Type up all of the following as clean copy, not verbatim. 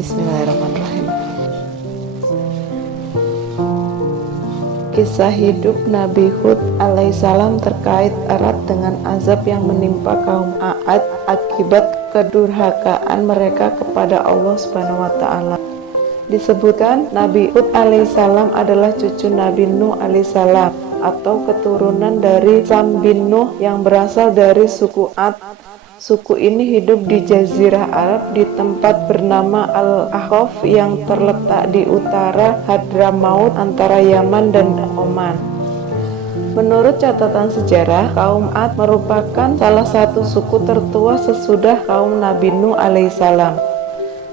Bismillahirrahmanirrahim. Kisah hidup Nabi Hud alaihissalam terkait erat dengan azab yang menimpa kaum Ad akibat kedurhakaan mereka kepada Allah Subhanahu wa Ta'ala. Disebutkan Nabi Hud alaihissalam adalah cucu Nabi Nuh alaihissalam atau keturunan dari Sam bin Nuh yang berasal dari suku Ad. Suku ini hidup di Jazirah Arab di tempat bernama Al-Ahqaf yang terletak di utara Hadramaut antara Yaman dan Oman. Menurut catatan sejarah, kaum Ad merupakan salah satu suku tertua sesudah kaum Nabi Nuh alaihissalam.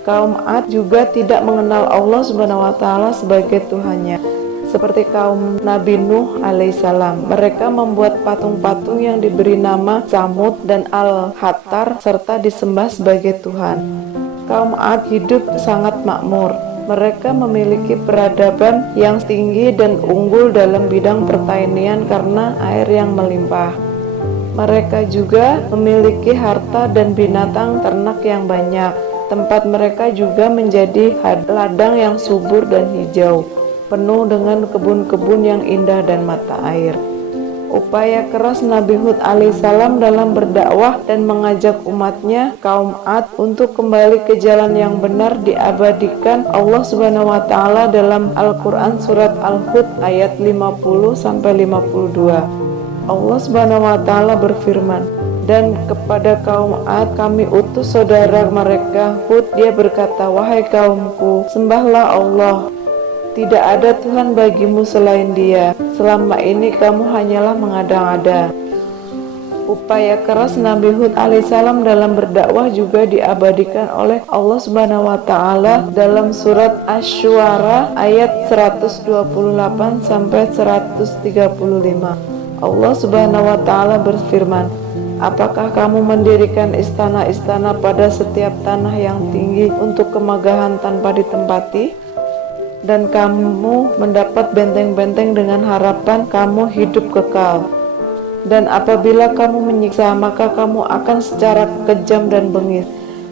Kaum Ad juga tidak mengenal Allah Subhanahu wa Ta'ala sebagai Tuhannya. Seperti kaum Nabi Nuh alaihissalam, mereka membuat patung-patung yang diberi nama Tsamud dan Al-Hattar serta disembah sebagai Tuhan. Kaum Ad hidup sangat makmur. Mereka memiliki peradaban yang tinggi dan unggul dalam bidang pertanian karena air yang melimpah. Mereka juga memiliki harta dan binatang ternak yang banyak. Tempat mereka juga menjadi ladang yang subur dan hijau, penuh dengan kebun-kebun yang indah dan mata air. Upaya keras Nabi Hud alaihissalam dalam berdakwah dan mengajak umatnya kaum Ad untuk kembali ke jalan yang benar diabadikan Allah Subhanahu wa Ta'ala dalam Al-Quran surat Al-Hud ayat 50-52. Allah Subhanahu wa Ta'ala berfirman, dan kepada kaum Ad kami utus saudara mereka Hud. Dia berkata, wahai kaumku, sembahlah Allah. Tidak ada Tuhan bagimu selain Dia. Selama ini kamu hanyalah mengada-ngada. Upaya keras Nabi Hud alaihissalam dalam berdakwah juga diabadikan oleh Allah Subhanahu wa Ta'ala dalam surat Asy-Syu'ara ayat 128-135. Allah Subhanahu wa Ta'ala berfirman, apakah kamu mendirikan istana-istana pada setiap tanah yang tinggi untuk kemegahan tanpa ditempati? Dan kamu mendapat benteng-benteng dengan harapan kamu hidup kekal. Dan apabila kamu menyiksa, maka kamu akan secara kejam dan bengis.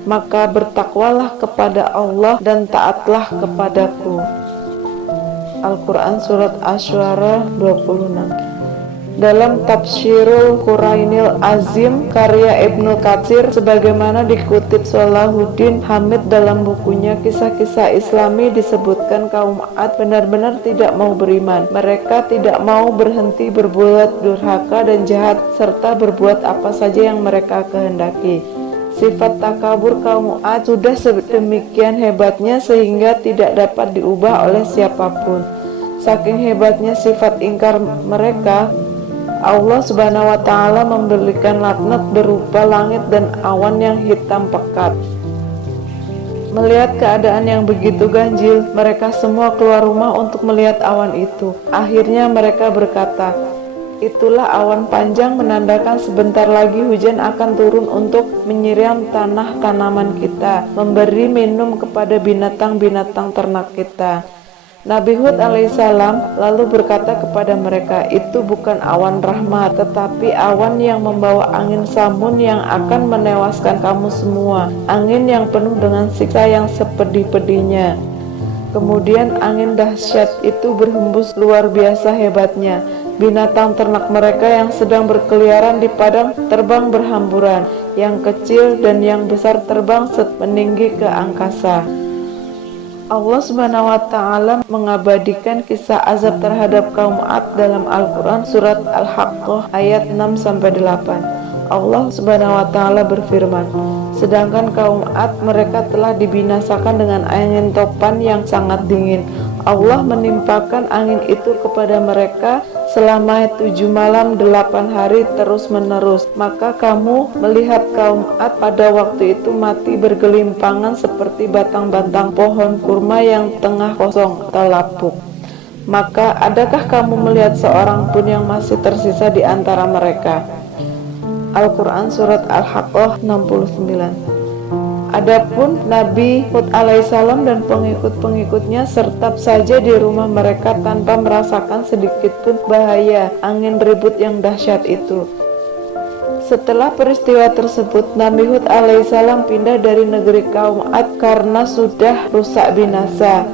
Maka bertakwalah kepada Allah dan taatlah kepadaku. Al-Quran surat Asy-Syu'ara 26. Dalam Tafsirul Qurainil Azim karya Ibnu Katsir sebagaimana dikutip Salahuddin Hamid dalam bukunya Kisah-Kisah Islami disebutkan kaum Ad benar-benar tidak mau beriman. Mereka tidak mau berhenti berbuat durhaka dan jahat serta berbuat apa saja yang mereka kehendaki. Sifat takabur kaum Ad sudah sedemikian hebatnya sehingga tidak dapat diubah oleh siapapun. Saking hebatnya sifat ingkar mereka, Allah Subhanahu wa Ta'ala memberikan laknat berupa langit dan awan yang hitam pekat. Melihat keadaan yang begitu ganjil, mereka semua keluar rumah untuk melihat awan itu. Akhirnya mereka berkata, itulah awan panjang menandakan sebentar lagi hujan akan turun untuk menyiram tanah tanaman kita, memberi minum kepada binatang-binatang ternak kita. Nabi Hud alaihissalam lalu berkata kepada mereka, itu bukan awan rahmat, tetapi awan yang membawa angin samun yang akan menewaskan kamu semua, angin yang penuh dengan siksa yang sepedih-pedihnya. Kemudian angin dahsyat itu berhembus luar biasa hebatnya. Binatang ternak mereka yang sedang berkeliaran di padang terbang berhamburan, yang kecil dan yang besar terbang meninggi ke angkasa. Allah Subhanahu wa Ta'ala mengabadikan kisah azab terhadap kaum Ad dalam Al-Quran surat Al-Haqqah ayat 6-8. Allah Subhanahu wa Ta'ala berfirman, sedangkan kaum Ad mereka telah dibinasakan dengan angin topan yang sangat dingin. Allah menimpakan angin itu kepada mereka selama 7 malam 8 hari terus menerus. Maka kamu melihat kaum Ad pada waktu itu mati bergelimpangan seperti batang-batang pohon kurma yang tengah kosong atau lapuk. Maka adakah kamu melihat seorang pun yang masih tersisa di antara mereka? Al-Quran surat Al-Haqqah 69. Adapun Nabi Hud alaihissalam dan pengikut-pengikutnya sertap saja di rumah mereka tanpa merasakan sedikit pun bahaya angin ribut yang dahsyat itu. Setelah peristiwa tersebut, Nabi Hud alaihissalam pindah dari negeri kaum Ad karena sudah rusak binasa.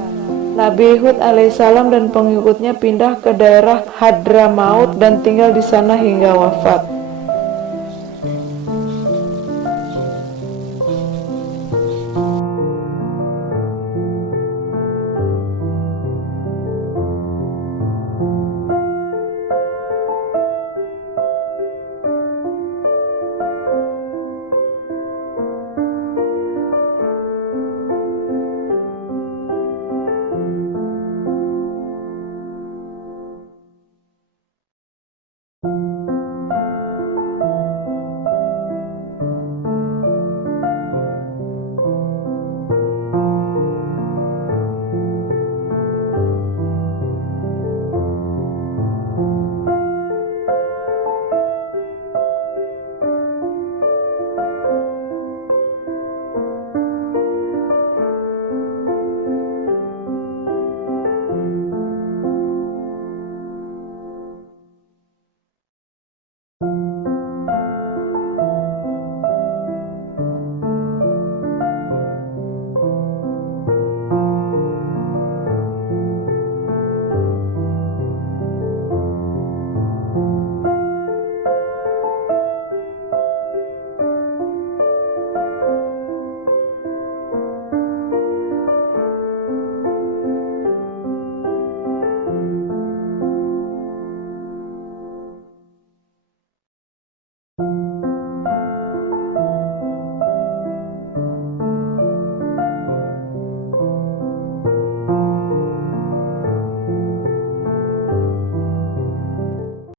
Nabi Hud alaihissalam dan pengikutnya pindah ke daerah Hadramaut dan tinggal di sana hingga wafat.